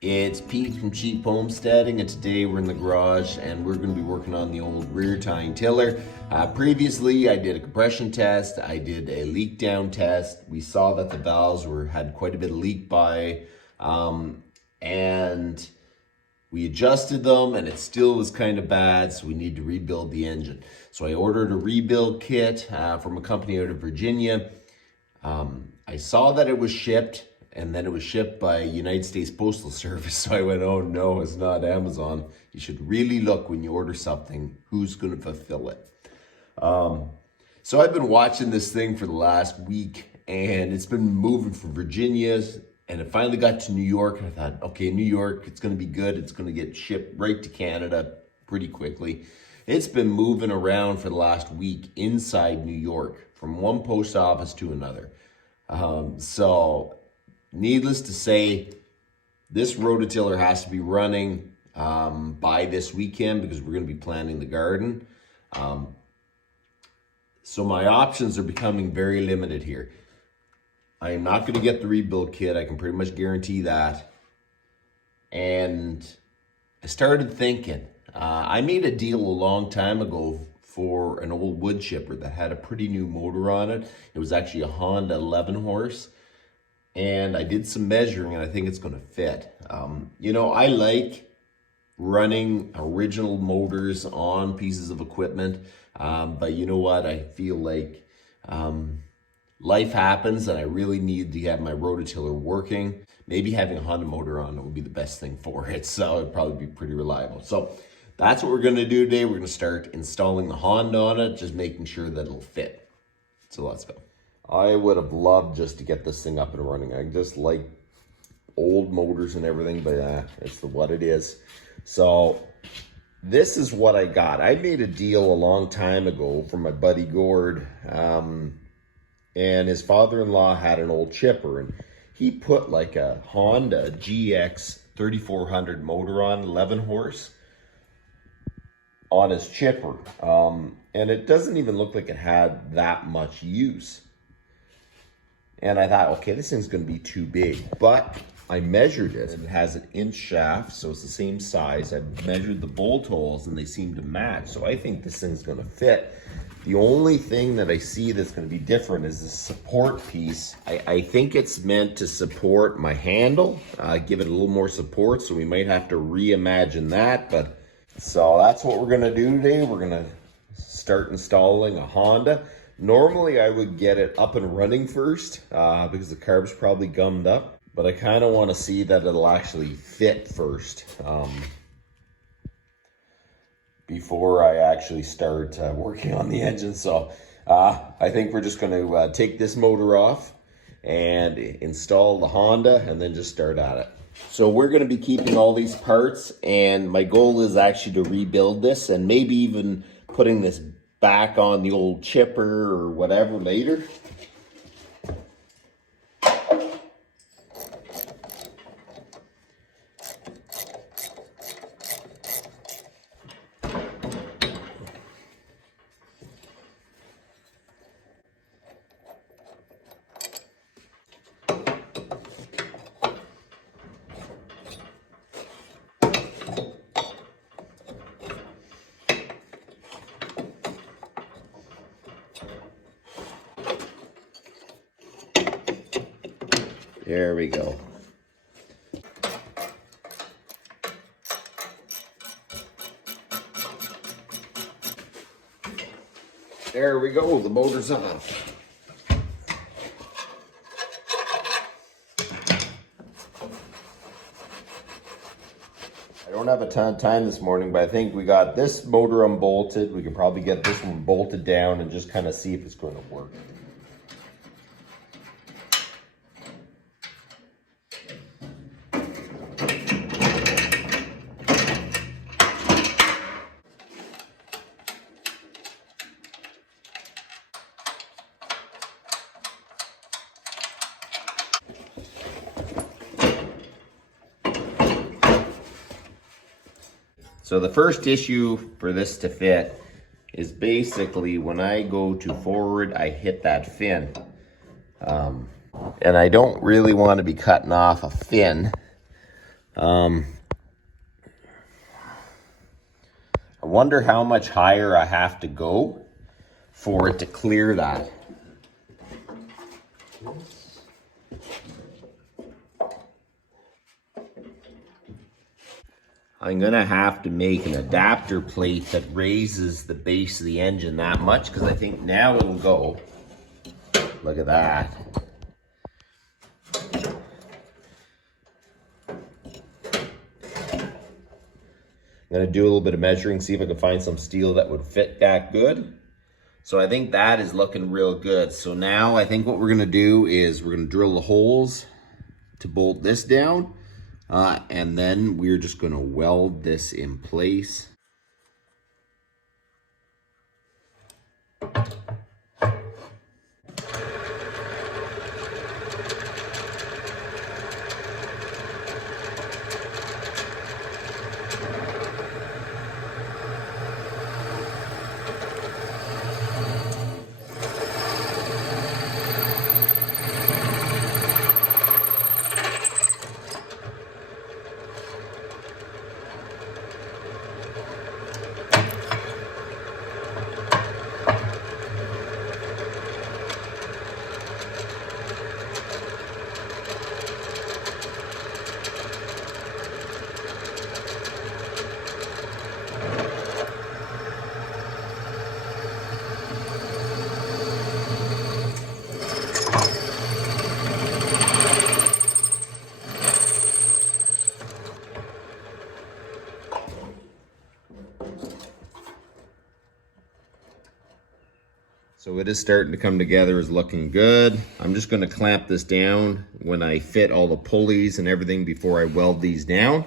It's Pete from Cheap Homesteading, and today we're in the garage and we're going to be working on the old rear Tine tiller. Previously, I did a compression test, I did a leak down test. We saw that the valves had quite a bit of leak by, and we adjusted them and it still was kind of bad, so we need to rebuild the engine. So I ordered a rebuild kit from a company out of Virginia. I saw that it was shipped, and then it was shipped by United States Postal Service. So I went, oh no, it's not Amazon. You should really look when you order something, who's gonna fulfill it. So I've been watching this thing for the last week, and it's been moving from Virginia, and it finally got to New York, and I thought, okay, New York, it's gonna be good. It's gonna get shipped right to Canada pretty quickly. It's been moving around for the last week inside New York, from one post office to another. So needless to say, this rototiller has to be running by this weekend because we're going to be planting the garden. So my options are becoming very limited here. I am not going to get the rebuild kit. I can pretty much guarantee that. And I started thinking, I made a deal a long time ago for an old wood chipper that had a pretty new motor on it. It was actually a Honda 11 horse. And I did some measuring, and I think it's going to fit. You know, I like running original motors on pieces of equipment, but you know what? I feel like life happens, and I really need to have my rototiller working. Maybe having a Honda motor on it would be the best thing for it, so it'd probably be pretty reliable. So that's what we're going to do today. We're going to start installing the Honda on it, just making sure that it'll fit. So let's go. I would have loved just to get this thing up and running. I just like old motors and everything, but it's what it is. So this is what I got. I made a deal a long time ago for my buddy Gord, and his father-in-law had an old chipper, and he put like a Honda GX 3400 motor on, 11 horse, on his chipper. And it doesn't even look like it had that much use. And I thought, okay, this thing's going to be too big. But I measured it. It has an inch shaft, so it's the same size. I measured the bolt holes, and they seem to match. So I think this thing's going to fit. The only thing that I see that's going to be different is the support piece. I think it's meant to support my handle, give it a little more support. So we might have to reimagine that. But so that's what we're going to do today. We're going to start installing a Honda. Normally, I would get it up and running first because the carb's probably gummed up. But I kind of want to see that it'll actually fit first before I actually start working on the engine. So I think we're just going to take this motor off and install the Honda and then just start at it. So we're going to be keeping all these parts, and my goal is actually to rebuild this and maybe even putting this back on the old chipper or whatever later. There we go. There we go, the motor's off. I don't have a ton of time this morning, but I think we got this motor unbolted. We can probably get this one bolted down and just kind of see if it's going to work. So the first issue for this to fit is basically when I go to forward, I hit that fin. And I don't really want to be cutting off a fin. I wonder how much higher I have to go for it to clear that. I'm gonna have to make an adapter plate that raises the base of the engine that much, because I think now it'll go. Look at that. I'm gonna do a little bit of measuring, see if I can find some steel that would fit that good. So I think that is looking real good. So now I think what we're gonna do is we're gonna drill the holes to bolt this down, and then we're just gonna weld this in place. So it is starting to come together, is looking good. I'm just gonna clamp this down when I fit all the pulleys and everything before I weld these down,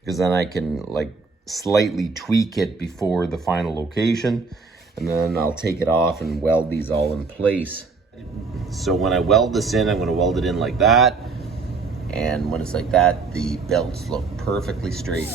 because then I can like slightly tweak it before the final location, and then I'll take it off and weld these all in place. So when I weld this in, I'm gonna weld it in like that. And when it's like that, the belts look perfectly straight.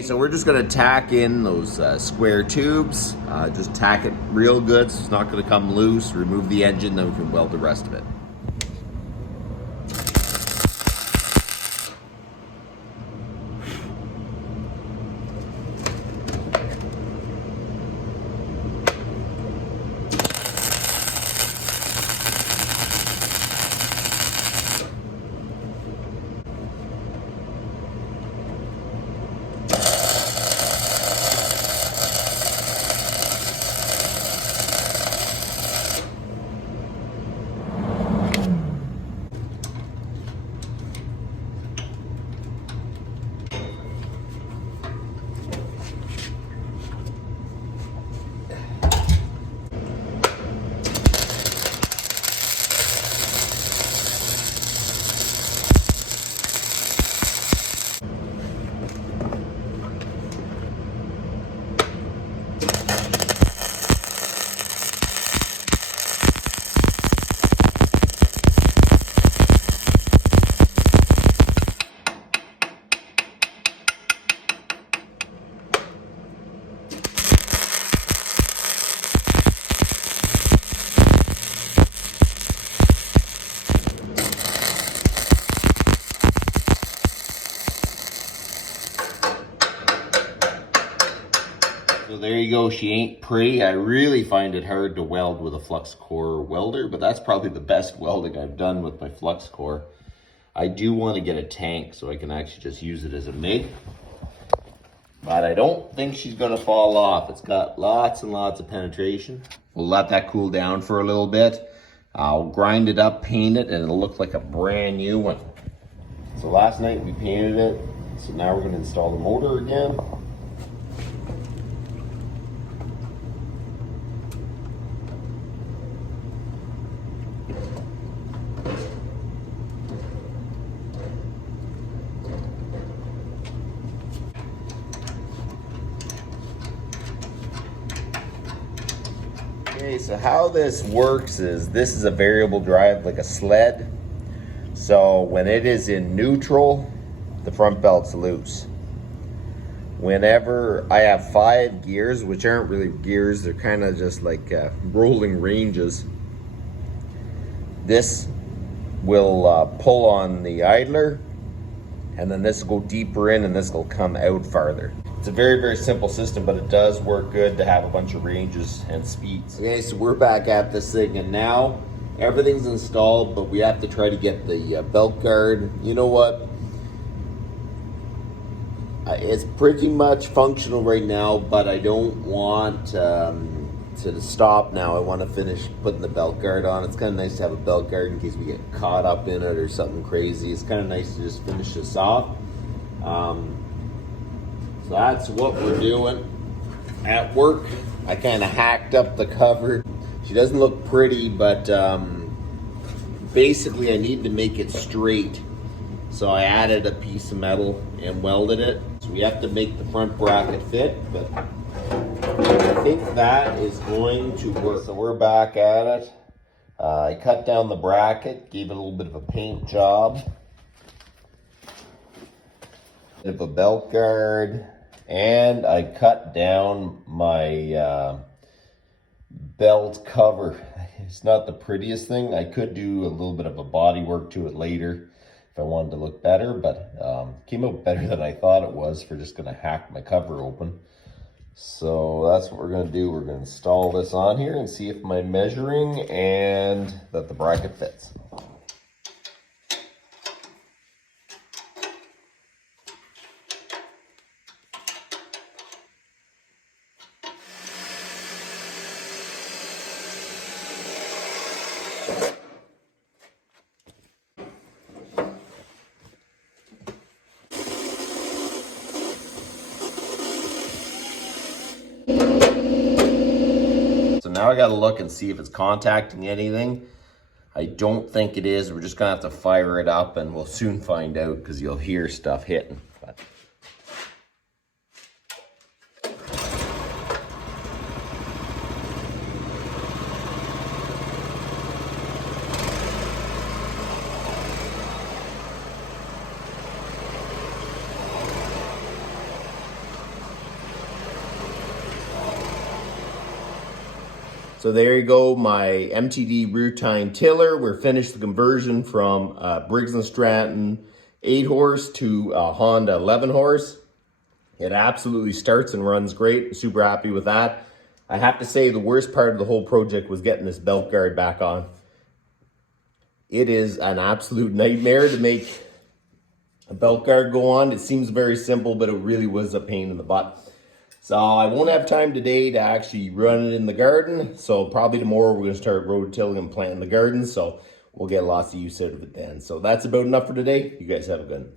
So we're just gonna tack in those square tubes, just tack it real good so it's not gonna come loose, remove the engine, then we can weld the rest of it. So there you go, she ain't pretty. I really find it hard to weld with a flux core welder, but that's probably the best welding I've done with my flux core. I do want to get a tank so I can actually just use it as a MIG. But I don't think she's gonna fall off. It's got lots and lots of penetration. We'll let that cool down for a little bit. I'll grind it up, paint it, and it'll look like a brand new one. So last night we painted it, so now we're gonna install the motor again. Okay, so how this works is this is a variable drive like a sled. So when it is in neutral, the front belt's loose. Whenever I have 5 gears, which aren't really gears, they're kind of just like rolling ranges, this will pull on the idler, and then this will go deeper in and this will come out farther. It's a very, very simple system, but it does work good to have a bunch of ranges and speeds. Okay, so we're back at this thing, and now everything's installed, but we have to try to get the belt guard. You know what? It's pretty much functional right now, but I don't want to stop now. I want to finish putting the belt guard on. It's kind of nice to have a belt guard in case we get caught up in it or something crazy. It's kind of nice to just finish this off. So that's what we're doing at work. I kind of hacked up the cover. She doesn't look pretty, but basically I need to make it straight. So I added a piece of metal and welded it. So we have to make the front bracket fit, but I think that is going to work. So we're back at it. I cut down the bracket, gave it a little bit of a paint job, bit of a belt guard, and I cut down my belt cover. It's not the prettiest thing. I could do a little bit of a body work to it later if I wanted to look better, but came out better than I thought it was for just gonna hack my cover open. So that's what we're gonna do. We're gonna install this on here and see if my measuring and that the bracket fits. So now I gotta look and see if it's contacting anything. I don't think it is. We're just gonna have to fire it up and we'll soon find out because you'll hear stuff hitting. But so there you go, my MTD root tine tiller. We're finished the conversion from Briggs Stratton 8-horse to Honda 11-horse. It absolutely starts and runs great. Super happy with that. I have to say the worst part of the whole project was getting this belt guard back on. It is an absolute nightmare to make a belt guard go on. It seems very simple, but it really was a pain in the butt. So I won't have time today to actually run it in the garden. So probably tomorrow we're gonna start rototilling and planting the garden. So we'll get lots of use out of it then. So that's about enough for today. You guys have a good one.